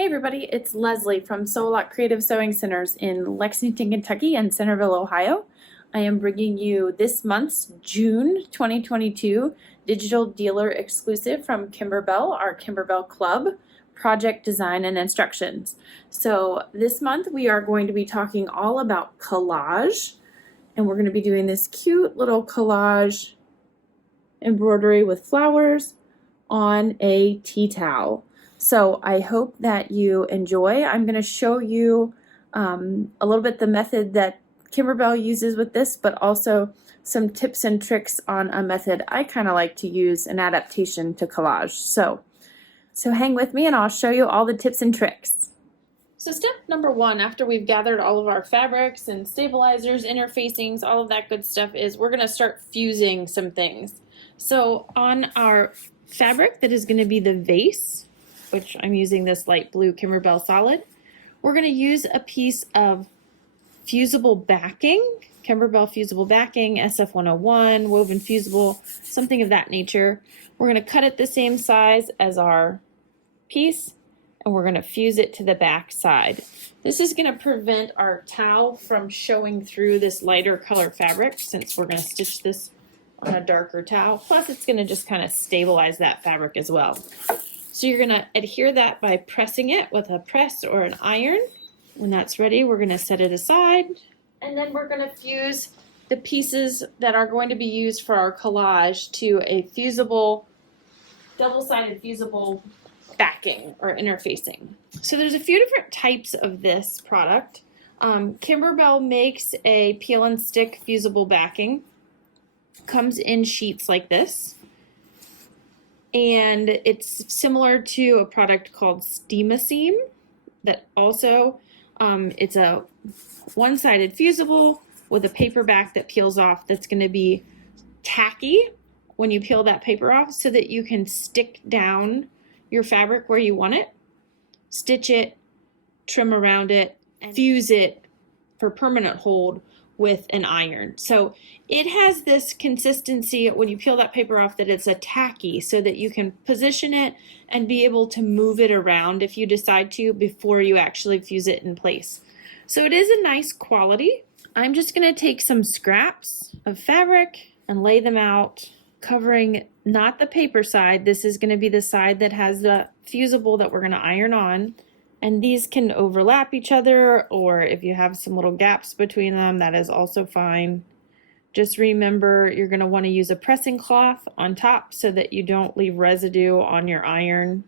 Hey everybody, it's Leslie from Sew A Lot Creative Sewing Centers in Lexington, Kentucky and Centerville, Ohio. I am bringing you this month's June 2022 digital dealer exclusive from Kimberbell, our Kimberbell Club, project design and instructions. So this month we are going to be talking all about collage, and we're going to be doing this cute little collage embroidery with flowers on a tea towel. So I hope that you enjoy. I'm going to show you a little bit the method that Kimberbell uses with this, but also some tips and tricks on a method I kind of like to use, an adaptation to collage. So hang with me and I'll show you all the tips and tricks. So step number one, after we've gathered all of our fabrics and stabilizers, interfacings, all of that good stuff, is we're going to start fusing some things. So on our fabric that is going to be the vase, which I'm using this light blue Kimberbell solid, we're going to use a piece of fusible backing, Kimberbell fusible backing, SF101, woven fusible, something of that nature. We're going to cut it the same size as our piece, and we're going to fuse it to the back side. This is going to prevent our towel from showing through this lighter color fabric, since we're going to stitch this on a darker towel. Plus it's going to just kind of stabilize that fabric as well. So you're going to adhere that by pressing it with a press or an iron. When that's ready, we're going to set it aside, and then we're going to fuse the pieces that are going to be used for our collage to a fusible, double-sided fusible backing or interfacing. So there's a few different types of this product. Kimberbell makes a peel and stick fusible backing. Comes in sheets like this, and it's similar to a product called Steam-A-Seam that also it's a one-sided fusible with a paper back that peels off, that's going to be tacky when you peel that paper off, so that you can stick down your fabric where you want it, stitch it, trim around it, and fuse it for permanent hold with an iron. So it has this consistency when you peel that paper off that it's a tacky, so that you can position it and be able to move it around if you decide to before you actually fuse it in place. So it is a nice quality. I'm just going to take some scraps of fabric and lay them out, covering not the paper side. This is going to be the side that has the fusible that we're going to iron on. And these can overlap each other, or if you have some little gaps between them, that is also fine. Just remember, you're going to want to use a pressing cloth on top so that you don't leave residue on your iron.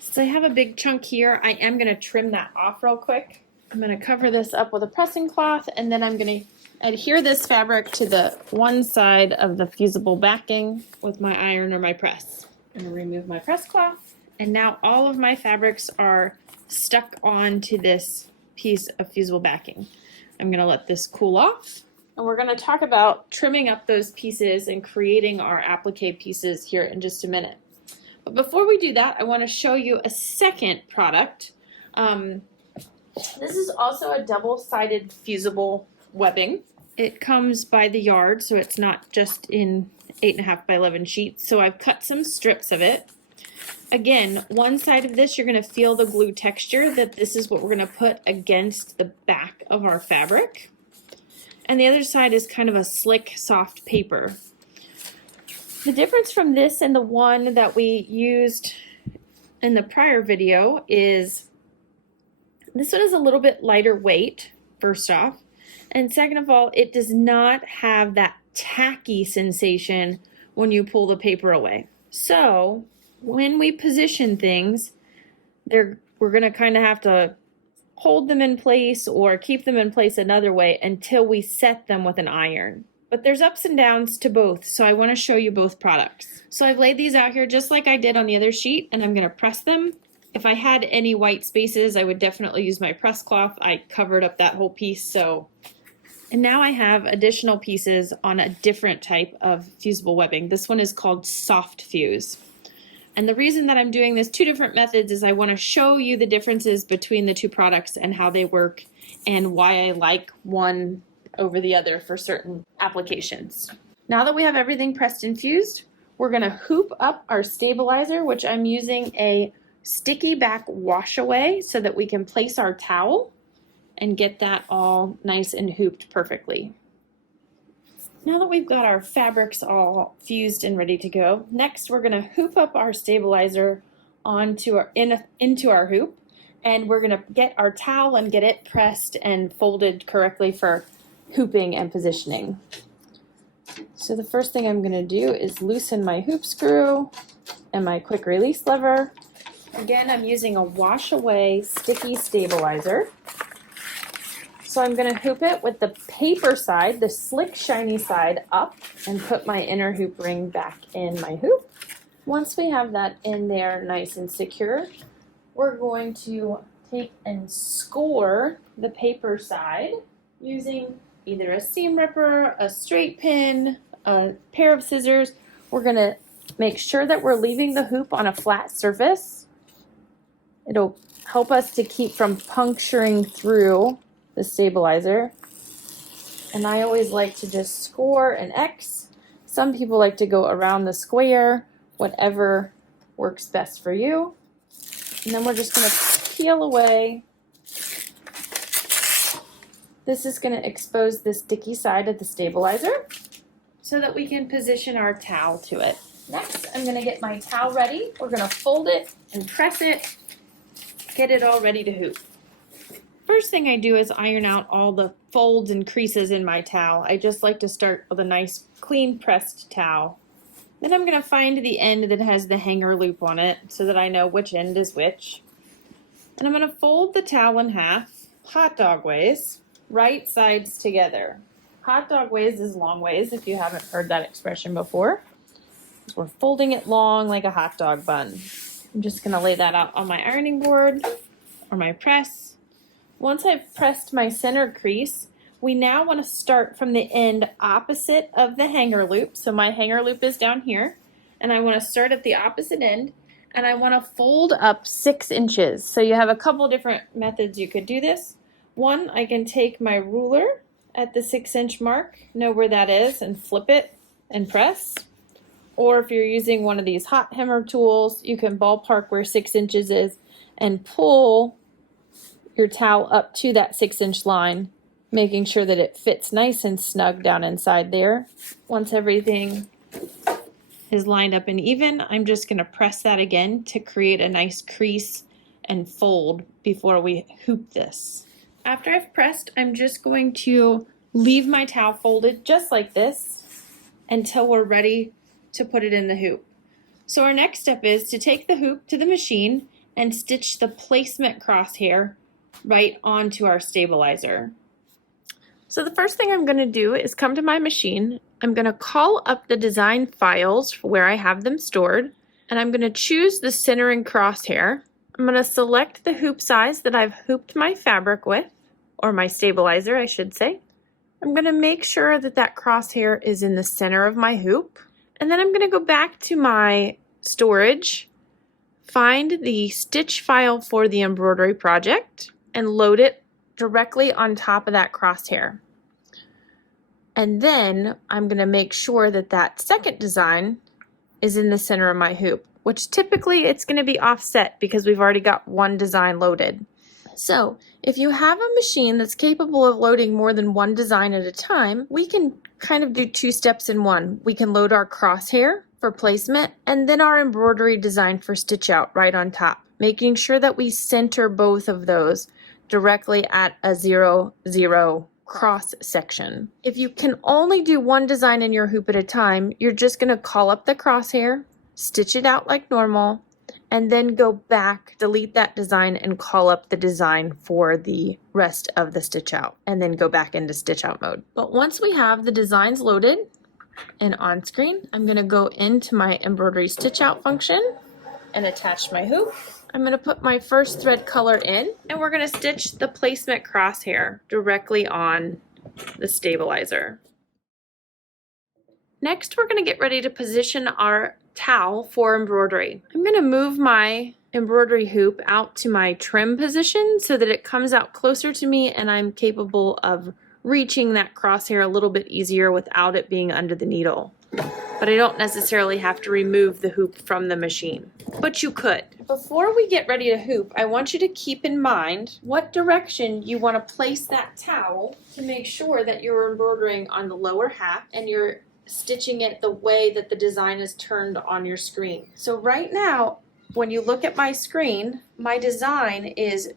Since I have a big chunk here, I am going to trim that off real quick. I'm going to cover this up with a pressing cloth, and then I'm going to adhere this fabric to the one side of the fusible backing with my iron or my press. I'm going to remove my press cloth, and now all of my fabrics are stuck onto this piece of fusible backing. I'm going to let this cool off, and we're going to talk about trimming up those pieces and creating our applique pieces here in just a minute. But before we do that, I want to show you a second product. This is also a double-sided fusible webbing. It comes by the yard, so it's not just in 8.5 by 11 sheets. So I've cut some strips of it. Again, one side of this, you're going to feel the glue texture, that this is what we're going to put against the back of our fabric. And the other side is kind of a slick, soft paper. The difference from this and the one that we used in the prior video is this one is a little bit lighter weight, first off. And second of all, it does not have that tacky sensation when you pull the paper away. So when we position things, we're going to kind of have to hold them in place or keep them in place another way until we set them with an iron. But there's ups and downs to both, so I want to show you both products. So I've laid these out here just like I did on the other sheet, and I'm going to press them. If I had any white spaces, I would definitely use my press cloth. I covered up that whole piece, so. And now I have additional pieces on a different type of fusible webbing. This one is called soft fuse. And the reason that I'm doing this two different methods is I want to show you the differences between the two products and how they work and why I like one over the other for certain applications. Now that we have everything pressed and fused, we're going to hoop up our stabilizer, which I'm using a sticky back wash away so that we can place our towel and get that all nice and hooped perfectly. Now that we've got our fabrics all fused and ready to go, next we're going to hoop up our stabilizer into our hoop, and we're going to get our towel and get it pressed and folded correctly for hooping and positioning. So the first thing I'm going to do is loosen my hoop screw and my quick release lever. Again, I'm using a wash away sticky stabilizer. So I'm going to hoop it with the paper side, the slick shiny side up, and put my inner hoop ring back in my hoop. Once we have that in there nice and secure, we're going to take and score the paper side using either a seam ripper, a straight pin, a pair of scissors. We're going to make sure that we're leaving the hoop on a flat surface. It'll help us to keep from puncturing through the stabilizer. And I always like to just score an X. Some people like to go around the square, whatever works best for you. And then we're just going to peel away. This is going to expose the sticky side of the stabilizer so that we can position our towel to it. Next, I'm going to get my towel ready. We're going to fold it and press it, get it all ready to hoop. First thing I do is iron out all the folds and creases in my towel. I just like to start with a nice clean pressed towel. Then I'm going to find the end that has the hanger loop on it so that I know which end is which. And I'm going to fold the towel in half, hot dog ways, right sides together. Hot dog ways is long ways if you haven't heard that expression before. We're folding it long like a hot dog bun. I'm just going to lay that out on my ironing board or my press. Once I've pressed my center crease, we now want to start from the end opposite of the hanger loop. So my hanger loop is down here, and I want to start at the opposite end, and I want to fold up 6 inches. So you have a couple different methods you could do this. One, I can take my ruler at the 6-inch mark, know where that is, and flip it and press. Or if you're using one of these hot hammer tools, you can ballpark where 6 inches is and pull your towel up to that 6-inch line, making sure that it fits nice and snug down inside there. Once everything is lined up and even, I'm just going to press that again to create a nice crease and fold before we hoop this. After I've pressed, I'm just going to leave my towel folded just like this until we're ready to put it in the hoop. So our next step is to take the hoop to the machine and stitch the placement crosshair right onto our stabilizer. So the first thing I'm going to do is come to my machine. I'm going to call up the design files where I have them stored, and I'm going to choose the centering crosshair. I'm going to select the hoop size that I've hooped my fabric with, or my stabilizer I should say. I'm going to make sure that that crosshair is in the center of my hoop, and then I'm going to go back to my storage, find the stitch file for the embroidery project, and load it directly on top of that crosshair. And then I'm going to make sure that that second design is in the center of my hoop, which typically it's going to be offset because we've already got one design loaded. So if you have a machine that's capable of loading more than one design at a time, we can kind of do 2 steps in one. We can load our crosshair for placement and then our embroidery design for stitch out right on top, making sure that we center both of those directly at a 0, 0 cross section. If you can only do one design in your hoop at a time, you're just going to call up the crosshair, stitch it out like normal, and then go back, delete that design, and call up the design for the rest of the stitch out, and then go back into stitch out mode. But once we have the designs loaded and on screen, I'm going to go into my embroidery stitch out function and attach my hoop. I'm going to put my first thread color in, and we're going to stitch the placement crosshair directly on the stabilizer. Next, we're going to get ready to position our towel for embroidery. I'm going to move my embroidery hoop out to my trim position so that it comes out closer to me and I'm capable of reaching that crosshair a little bit easier without it being under the needle. but I don't necessarily have to remove the hoop from the machine, but you could. Before we get ready to hoop, I want you to keep in mind what direction you want to place that towel to make sure that you're embroidering on the lower half and you're stitching it the way that the design is turned on your screen. So right now, when you look at my screen, my design is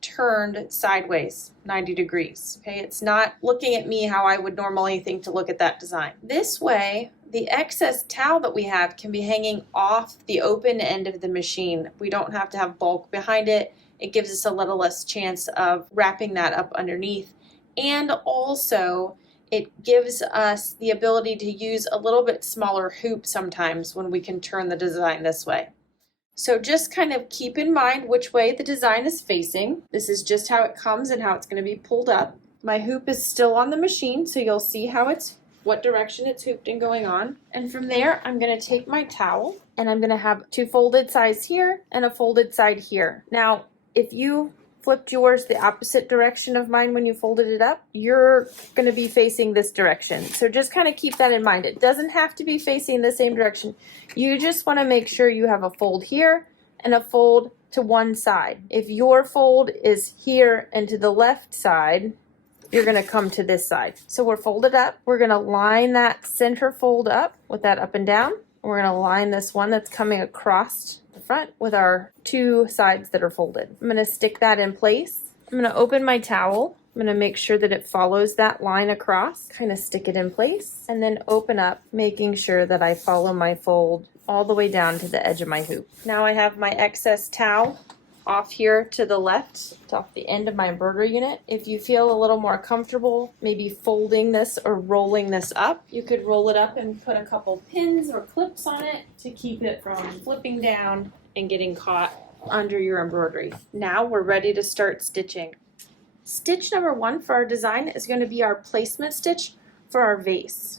turned sideways 90 degrees. Okay, it's not looking at me how I would normally think to look at that design. This way, the excess towel that we have can be hanging off the open end of the machine. We don't have to have bulk behind it. It gives us a little less chance of wrapping that up underneath. And also, it gives us the ability to use a little bit smaller hoop sometimes when we can turn the design this way. So just kind of keep in mind which way the design is facing. This is just how it comes and how it's going to be pulled up. My hoop is still on the machine, so you'll see what direction it's hooped and going on. And from there, I'm going to take my towel and I'm going to have two folded sides here and a folded side here. Now, if you flipped yours the opposite direction of mine when you folded it up, you're going to be facing this direction. So just kind of keep that in mind. It doesn't have to be facing the same direction. You just want to make sure you have a fold here and a fold to one side. If your fold is here and to the left side, you're going to come to this side. So we're folded up. We're going to line that center fold up with that up and down. We're going to line this one that's coming across the front with our two sides that are folded. I'm going to stick that in place. I'm going to open my towel. I'm going to make sure that it follows that line across, kind of stick it in place, and then open up, making sure that I follow my fold all the way down to the edge of my hoop. Now I have my excess towel off here to the left, off the end of my embroidery unit. If you feel a little more comfortable maybe folding this or rolling this up, you could roll it up and put a couple pins or clips on it to keep it from flipping down and getting caught under your embroidery. Now we're ready to start stitching. Stitch number 1 for our design is going to be our placement stitch for our vase.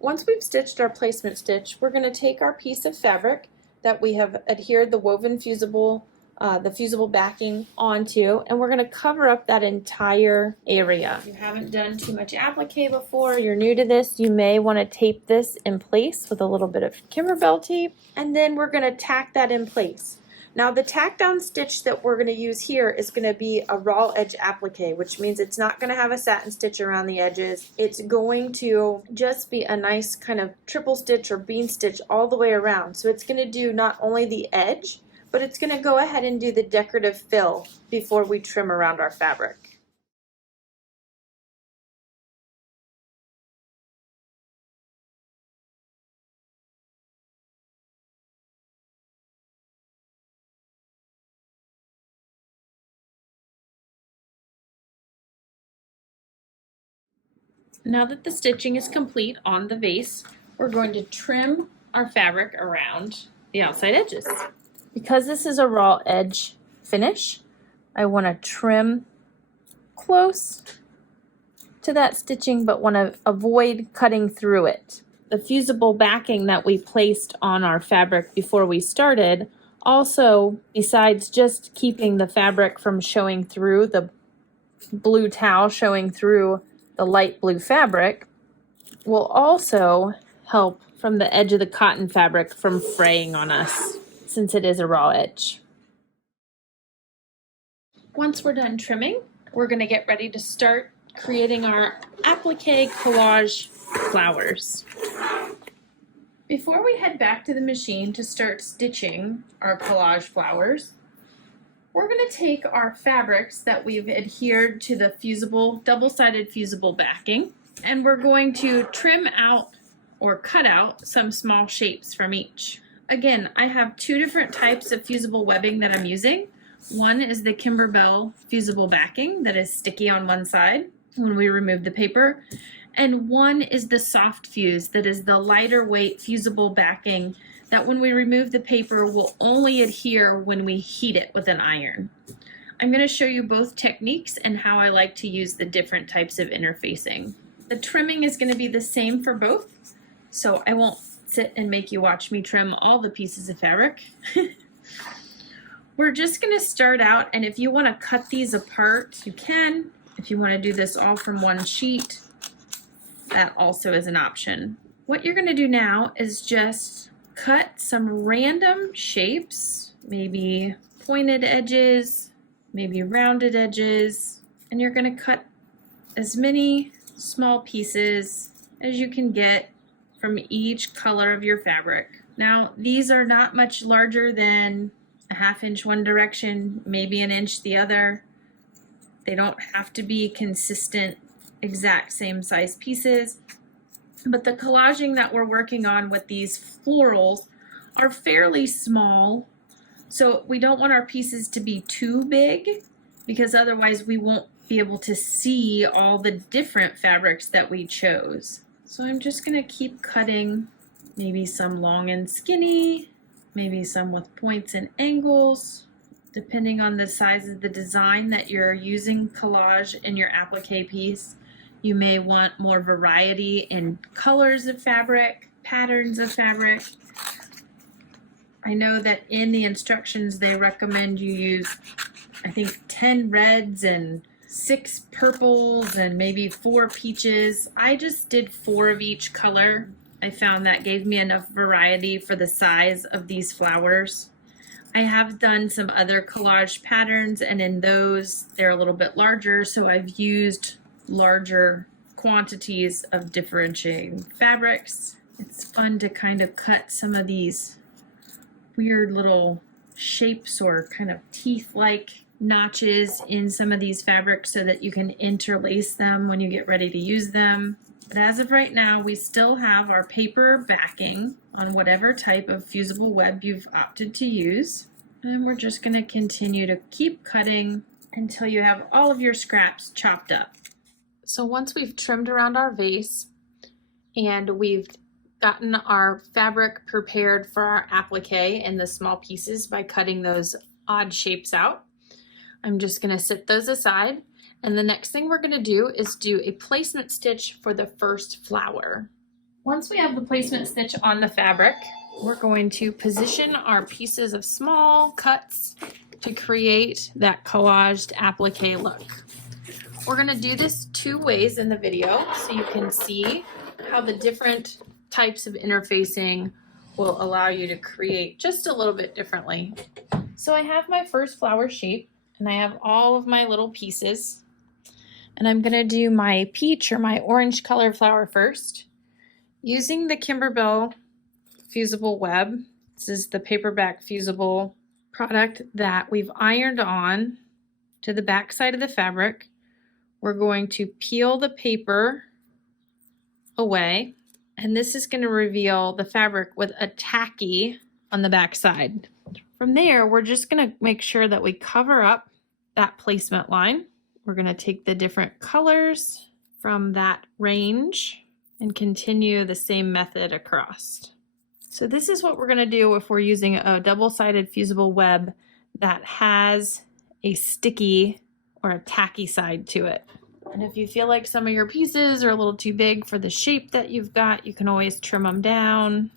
Once we've stitched our placement stitch, we're going to take our piece of fabric that we have adhered the woven fusible, the fusible backing onto, and we're going to cover up that entire area. If you haven't done too much applique before, you're new to this, you may want to tape this in place with a little bit of Kimberbell tape, and then we're going to tack that in place. Now the tack down stitch that we're going to use here is going to be a raw edge applique, which means it's not going to have a satin stitch around the edges. It's going to just be a nice kind of triple stitch or bean stitch all the way around. So it's going to do not only the edge, but it's going to go ahead and do the decorative fill before we trim around our fabric. Now that the stitching is complete on the vase, we're going to trim our fabric around the outside edges. Because this is a raw edge finish, I want to trim close to that stitching but want to avoid cutting through it. The fusible backing that we placed on our fabric before we started also, besides just keeping the fabric from showing through, the blue towel showing through the light blue fabric, will also help from the edge of the cotton fabric from fraying on us, since it is a raw edge. Once we're done trimming, we're going to get ready to start creating our applique collage flowers. Before we head back to the machine to start stitching our collage flowers, we're going to take our fabrics that we've adhered to the fusible, double-sided fusible backing, and we're going to trim out or cut out some small shapes from each. Again, I have two different types of fusible webbing that I'm using. One is the Kimberbell fusible backing that is sticky on one side when we remove the paper, and one is the soft fuse that is the lighter weight fusible backing that when we remove the paper will only adhere when we heat it with an iron. I'm going to show you both techniques and how I like to use the different types of interfacing. The trimming is going to be the same for both, so I won't sit and make you watch me trim all the pieces of fabric. We're just going to start out, and if you want to cut these apart, you can. If you want to do this all from one sheet, that also is an option. What you're gonna do now is just cut some random shapes, maybe pointed edges, maybe rounded edges, and you're gonna cut as many small pieces as you can get from each color of your fabric. Now, these are not much larger than a 1/2 inch one direction, maybe an inch the other. They don't have to be consistent, exact same size pieces. But the collaging that we're working on with these florals are fairly small. So we don't want our pieces to be too big because otherwise we won't be able to see all the different fabrics that we chose. So I'm just gonna keep cutting, maybe some long and skinny, maybe some with points and angles, depending on the size of the design that you're using collage in your applique piece. You may want more variety in colors of fabric, patterns of fabric. I know that in the instructions they recommend you use, I think, 10 reds and 6 purples and maybe 4 peaches. I just did 4 of each color. I found that gave me enough variety for the size of these flowers. I have done some other collage patterns, and in those they're a little bit larger, so I've used larger quantities of differentiating fabrics. It's fun to kind of cut some of these weird little shapes or kind of teeth-like notches in some of these fabrics so that you can interlace them when you get ready to use them. But as of right now, we still have our paper backing on whatever type of fusible web you've opted to use. And we're just going to continue to keep cutting until you have all of your scraps chopped up. So once we've trimmed around our vase and we've gotten our fabric prepared for our applique in the small pieces by cutting those odd shapes out, I'm just going to set those aside. And the next thing we're going to do is do a placement stitch for the first flower. Once we have the placement stitch on the fabric, we're going to position our pieces of small cuts to create that collaged applique look. We're going to do this 2 ways in the video so you can see how the different types of interfacing will allow you to create just a little bit differently. So I have my first flower shape and I have all of my little pieces, and I'm going to do my peach or my orange color flower first using the Kimberbell fusible web. This is the paperback fusible product that we've ironed on to the back side of the fabric. We're going to peel the paper away, and this is going to reveal the fabric with a tacky on the back side. From there, we're just going to make sure that we cover up that placement line. We're going to take the different colors from that range and continue the same method across. So this is what we're going to do if we're using a double-sided fusible web that has a sticky or a tacky side to it. And if you feel like some of your pieces are a little too big for the shape that you've got, you can always trim them down.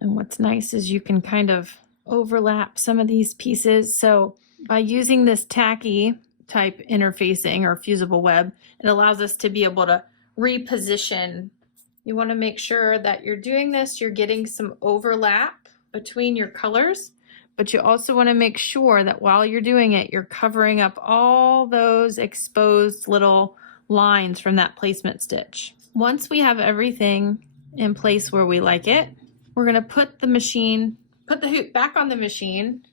And what's nice is you can kind of overlap some of these pieces. So by using this tacky type interfacing or fusible web, it allows us to be able to reposition. You want to make sure that you're doing this, you're getting some overlap between your colors, but you also want to make sure that while you're doing it, you're covering up all those exposed little lines from that placement stitch. Once we have everything in place where we like it, we're going to put the hoop back on the machine,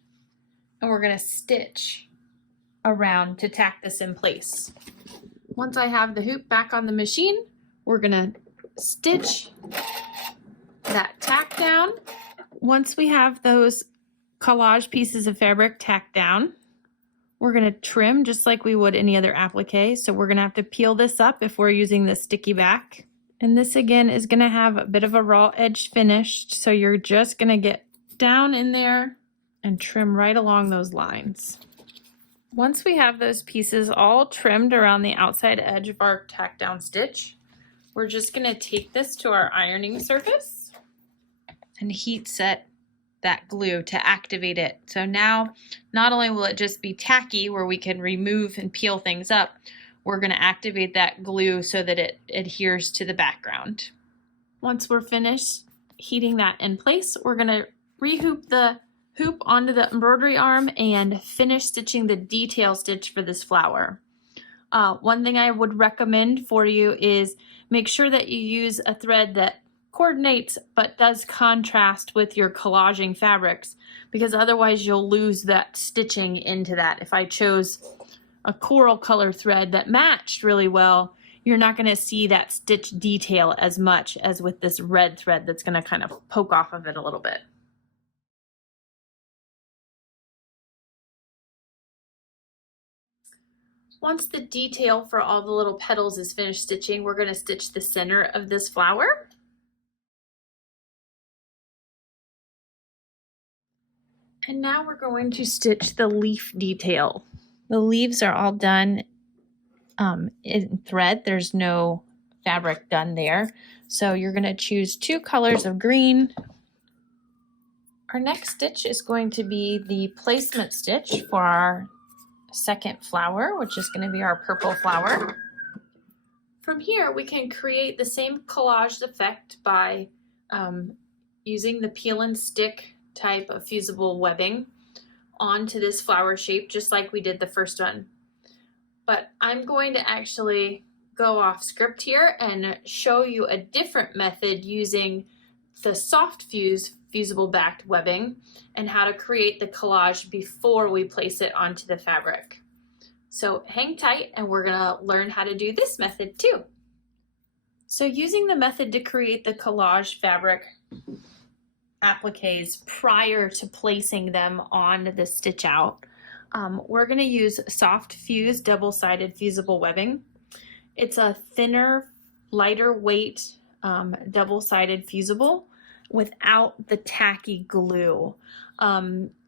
and we're going to stitch around to tack this in place. Once I have the hoop back on the machine, we're going to stitch that tack down. Once we have those collage pieces of fabric tacked down, we're going to trim just like we would any other applique. So we're going to have to peel this up if we're using the sticky back. And this again is going to have a bit of a raw edge finished. So you're just going to get down in there and trim right along those lines. Once we have those pieces all trimmed around the outside edge of our tack down stitch, we're just going to take this to our ironing surface and heat set that glue to activate it. So now not only will it just be tacky where we can remove and peel things up, we're going to activate that glue so that it adheres to the background. Once we're finished heating that in place, we're going to rehoop the hoop onto the embroidery arm and finish stitching the detail stitch for this flower. One thing I would recommend for you is make sure that you use a thread that coordinates but does contrast with your collaging fabrics, because otherwise you'll lose that stitching into that. If I chose a coral color thread that matched really well, you're not going to see that stitch detail as much as with this red thread that's going to kind of poke off of it a little bit. Once the detail for all the little petals is finished stitching, we're going to stitch the center of this flower. And now we're going to stitch the leaf detail. The leaves are all done in thread. There's no fabric done there. So you're going to choose 2 colors of green. Our next stitch is going to be the placement stitch for our second flower, which is going to be our purple flower. From here, we can create the same collaged effect by using the peel and stick type of fusible webbing onto this flower shape, just like we did the first one. But I'm going to actually go off script here and show you a different method using the soft fusible backed webbing and how to create the collage before we place it onto the fabric. So hang tight and we're gonna learn how to do this method too. So using the method to create the collage fabric appliques prior to placing them on the stitch out, we're going to use soft fuse double-sided fusible webbing. It's a thinner, lighter weight double-sided fusible without the tacky glue.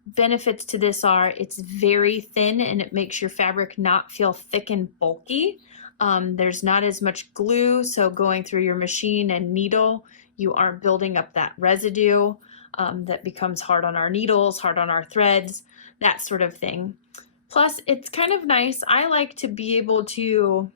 Benefits to this are it's very thin and it makes your fabric not feel thick and bulky. There's not as much glue, so going through your machine and needle, you aren't building up that residue that becomes hard on our needles, hard on our threads, that sort of thing. Plus, it's kind of nice. I like to be able to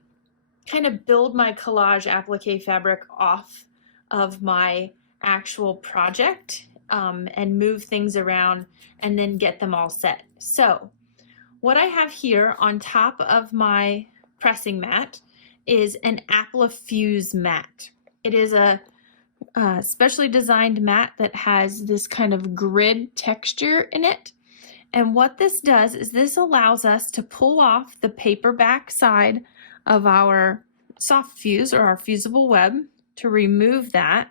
kind of build my collage applique fabric off of my actual project and move things around and then get them all set. So what I have here on top of my pressing mat is an Appliques mat. It is a specially designed mat that has this kind of grid texture in it. And what this does is this allows us to pull off the paperback side of our soft fuse or our fusible web to remove that.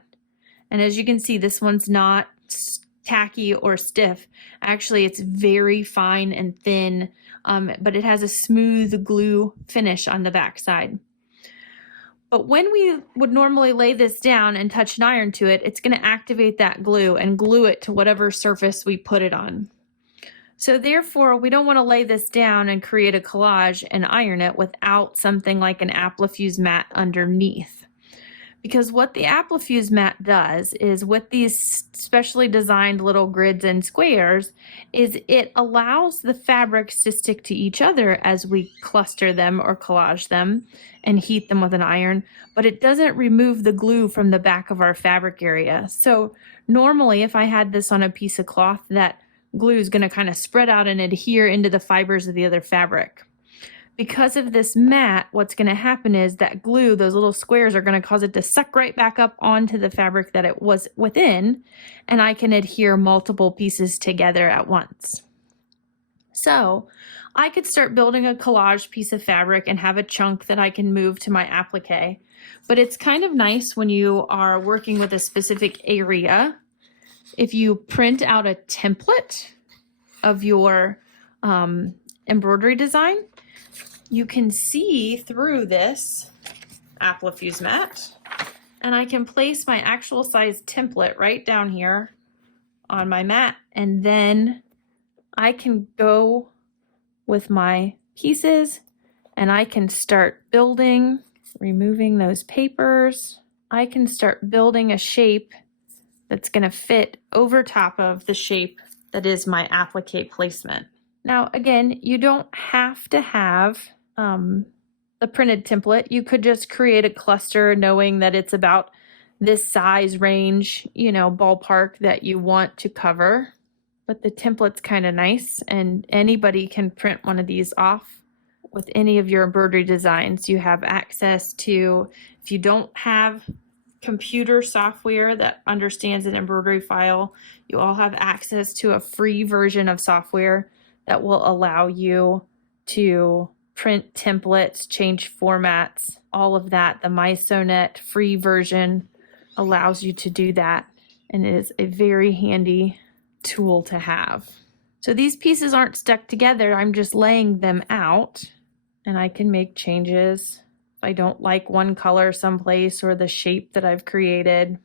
And as you can see, this one's not tacky or stiff. Actually, it's very fine and thin, but it has a smooth glue finish on the back side. But when we would normally lay this down and touch an iron to it, it's going to activate that glue and glue it to whatever surface we put it on. So therefore, we don't want to lay this down and create a collage and iron it without something like an Appliques mat underneath. Because what the Appliques mat does is with these specially designed little grids and squares is it allows the fabrics to stick to each other as we cluster them or collage them and heat them with an iron, but it doesn't remove the glue from the back of our fabric area. So normally if I had this on a piece of cloth, that glue is going to kind of spread out and adhere into the fibers of the other fabric. Because of this mat, what's going to happen is that glue, those little squares, are going to cause it to suck right back up onto the fabric that it was within, and I can adhere multiple pieces together at once. So I could start building a collage piece of fabric and have a chunk that I can move to my applique, but it's kind of nice when you are working with a specific area. If you print out a template of your embroidery design, you can see through this Appliques mat, and I can place my actual size template right down here on my mat, and then I can go with my pieces and I can start building, removing those papers. I can start building a shape that's going to fit over top of the shape that is my applique placement. Now, again, you don't have to have the printed template. You could just create a cluster knowing that it's about this size range, you know, ballpark that you want to cover. But the template's kind of nice, and anybody can print one of these off with any of your embroidery designs. You have access to, if you don't have computer software that understands an embroidery file, you all have access to a free version of software that will allow you to print templates, change formats, all of that. The MySewNet free version allows you to do that, and it is a very handy tool to have. So these pieces aren't stuck together. I'm just laying them out, and I can make changes. If I don't like one color someplace or the shape that I've created,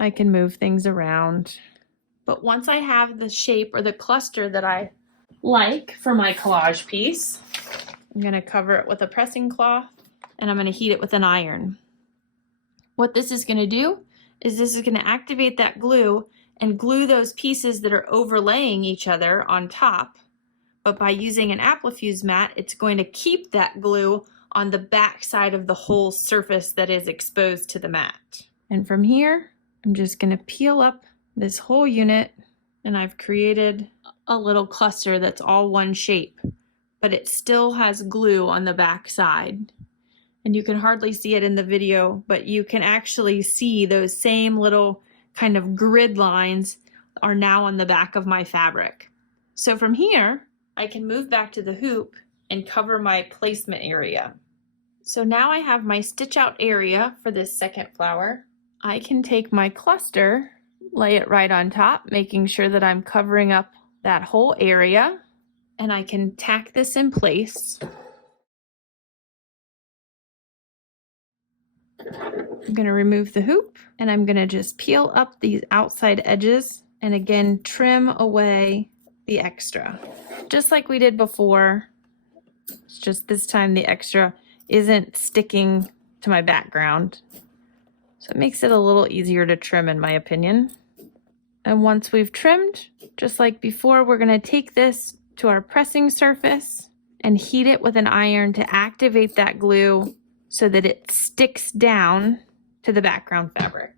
I can move things around. But once I have the shape or the cluster that I like for my collage piece, I'm going to cover it with a pressing cloth, and I'm going to heat it with an iron. What this is going to do is this is going to activate that glue and glue those pieces that are overlaying each other on top. But by using an Appliques mat, it's going to keep that glue on the back side of the whole surface that is exposed to the mat. And from here, I'm just going to peel up this whole unit, and I've created a little cluster that's all one shape, but it still has glue on the back side. And you can hardly see it in the video, but you can actually see those same little kind of grid lines are now on the back of my fabric. So from here, I can move back to the hoop and cover my placement area. So now I have my stitch out area for this second flower. I can take my cluster, lay it right on top, making sure that I'm covering up that whole area, and I can tack this in place. I'm going to remove the hoop, and I'm going to just peel up these outside edges and again trim away the extra. Just like we did before, it's just this time the extra isn't sticking to my background. So it makes it a little easier to trim, in my opinion. And once we've trimmed, just like before, we're going to take this to our pressing surface and heat it with an iron to activate that glue so that it sticks down to the background fabric.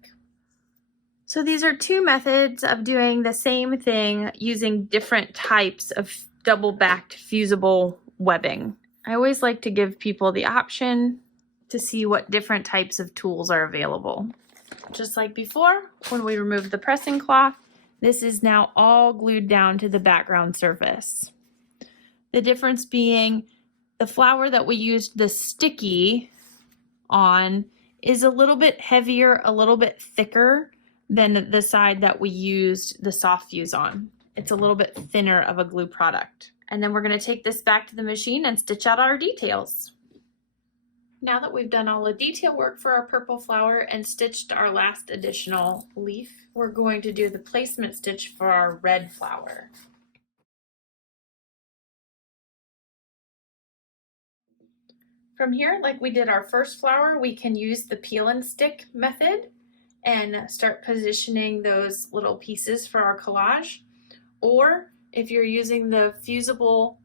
So these are two methods of doing the same thing using different types of double-backed fusible webbing. I always like to give people the option to see what different types of tools are available. Just like before, when we removed the pressing cloth, this is now all glued down to the background surface. The difference being the flower that we used the sticky on is a little bit heavier, a little bit thicker than the side that we used the soft fuse on. It's a little bit thinner of a glue product. And then we're going to take this back to the machine and stitch out our details. Now that we've done all the detail work for our purple flower and stitched our last additional leaf, we're going to do the placement stitch for our red flower. From here, like we did our first flower, we can use the peel and stick method and start positioning those little pieces for our collage. Or if you're using the fusible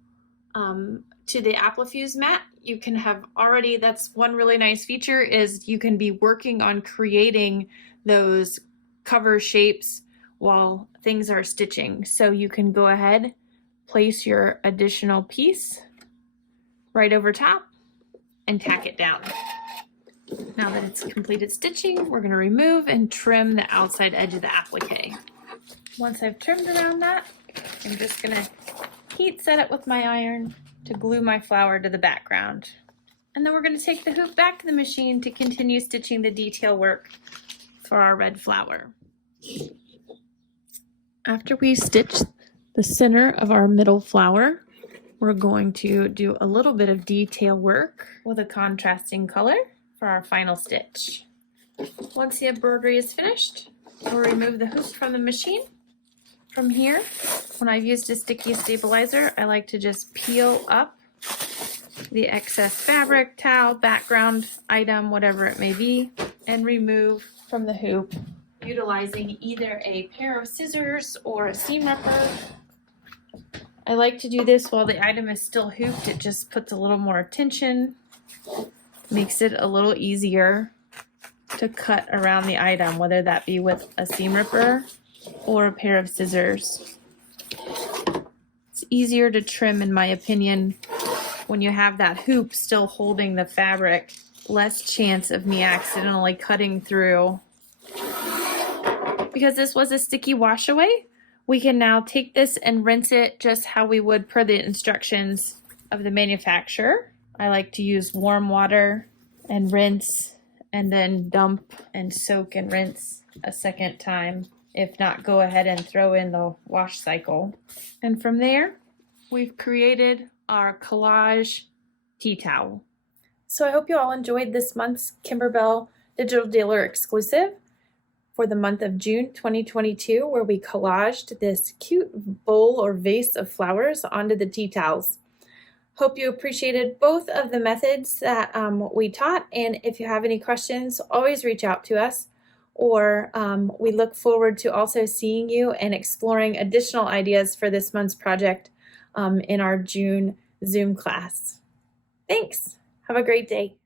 to the Appliques mat, you can have already, that's one really nice feature, is you can be working on creating those cover shapes while things are stitching. So you can go ahead, place your additional piece right over top and tack it down. Now that it's completed stitching, we're going to remove and trim the outside edge of the applique. Once I've trimmed around that, I'm just going to heat set it with my iron to glue my flower to the background. And then we're going to take the hoop back to the machine to continue stitching the detail work for our red flower. After we stitch the center of our middle flower, we're going to do a little bit of detail work with a contrasting color for our final stitch. Once the embroidery is finished, we'll remove the hoop from the machine. From here, when I've used a sticky stabilizer, I like to just peel up the excess fabric, towel, background item, whatever it may be, and remove from the hoop, utilizing either a pair of scissors or a seam ripper. I like to do this while the item is still hooped. It just puts a little more tension Makes it a little easier to cut around the item, whether that be with a seam ripper or a pair of scissors. It's easier to trim, in my opinion, when you have that hoop still holding the fabric. Less chance of me accidentally cutting through. Because this was a sticky wash away, we can now take this and rinse it just how we would per the instructions of the manufacturer. I like to use warm water and rinse, and then dump and soak and rinse a second time. If not, go ahead and throw in the wash cycle. And from there, we've created our collage tea towel. So I hope you all enjoyed this month's Kimberbell Digital Dealer exclusive for the month of June 2022, where we collaged this cute bowl or vase of flowers onto the tea towels. Hope you appreciated both of the methods that we taught, and if you have any questions, always reach out to us, or we look forward to also seeing you and exploring additional ideas for this month's project in our June Zoom class. Thanks. Have a great day.